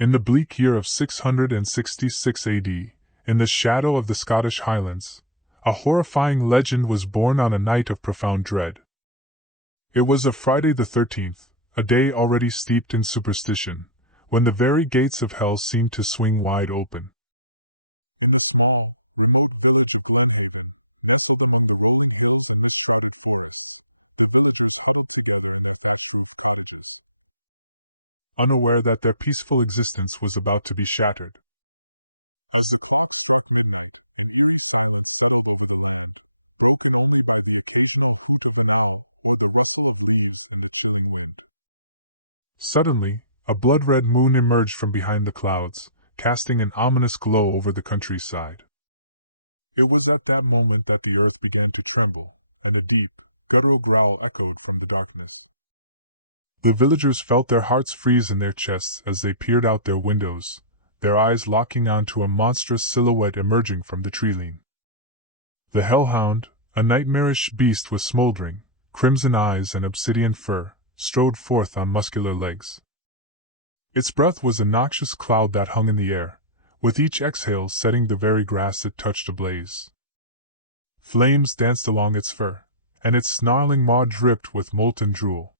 In the bleak year of 666 AD, in the shadow of the Scottish highlands, a horrifying legend was born on a night of profound dread. It was a Friday the 13th, a day already steeped in superstition, when the very gates of hell seemed to swing wide open. In the small, remote village of Glenhaven, nestled among the rolling hills and mist-shrouded forests, the villagers huddled together in their thatched-roof cottages, unaware that their peaceful existence was about to be shattered. As the clock struck midnight, an eerie silence settled over the land, broken only by the occasional hoot of an owl or the rustle of leaves in the chilling wind. Suddenly, a blood-red moon emerged from behind the clouds, casting an ominous glow over the countryside. It was at that moment that the earth began to tremble, and a deep, guttural growl echoed from the darkness. The villagers felt their hearts freeze in their chests as they peered out their windows, their eyes locking onto a monstrous silhouette emerging from the treeline. The hellhound, a nightmarish beast with smoldering, crimson eyes and obsidian fur, strode forth on muscular legs. Its breath was a noxious cloud that hung in the air, with each exhale setting the very grass it touched ablaze. Flames danced along its fur, and its snarling maw dripped with molten drool.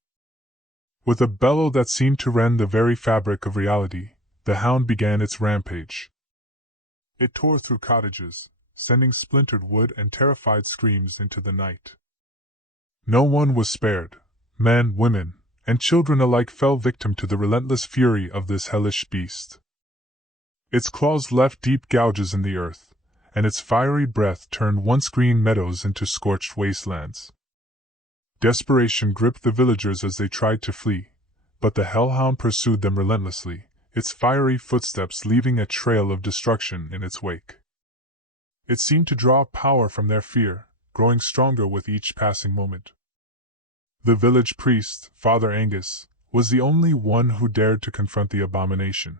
With a bellow that seemed to rend the very fabric of reality, the hound began its rampage. It tore through cottages, sending splintered wood and terrified screams into the night. No one was spared. Men, women, and children alike fell victim to the relentless fury of this hellish beast. Its claws left deep gouges in the earth, and its fiery breath turned once green meadows into scorched wastelands. Desperation gripped the villagers as they tried to flee, but the hellhound pursued them relentlessly, its fiery footsteps leaving a trail of destruction in its wake. It seemed to draw power from their fear, growing stronger with each passing moment. The village priest, Father Angus, was the only one who dared to confront the abomination.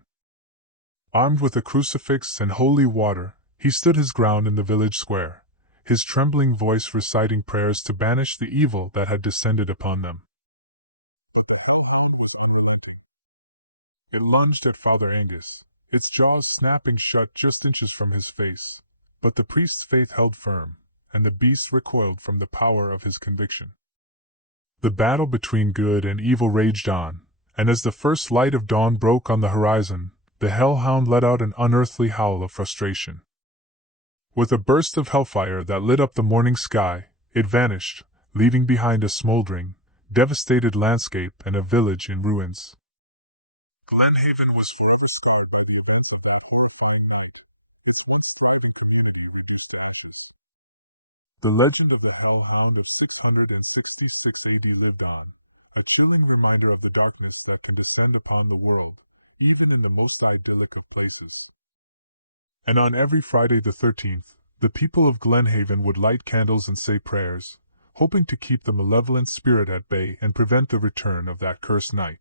Armed with a crucifix and holy water, he stood his ground in the village square, his trembling voice reciting prayers to banish the evil that had descended upon them. But the hellhound was unrelenting. It lunged at Father Angus, its jaws snapping shut just inches from his face, but the priest's faith held firm, and the beast recoiled from the power of his conviction. The battle between good and evil raged on, and as the first light of dawn broke on the horizon, the hellhound let out an unearthly howl of frustration. With a burst of hellfire that lit up the morning sky, it vanished, leaving behind a smoldering, devastated landscape and a village in ruins. Glenhaven was forever scarred by the events of that horrifying night, its once thriving community reduced to ashes. The legend of the hellhound of 666 AD lived on, a chilling reminder of the darkness that can descend upon the world, even in the most idyllic of places. And on every Friday the 13th, the people of Glenhaven would light candles and say prayers, hoping to keep the malevolent spirit at bay and prevent the return of that cursed night.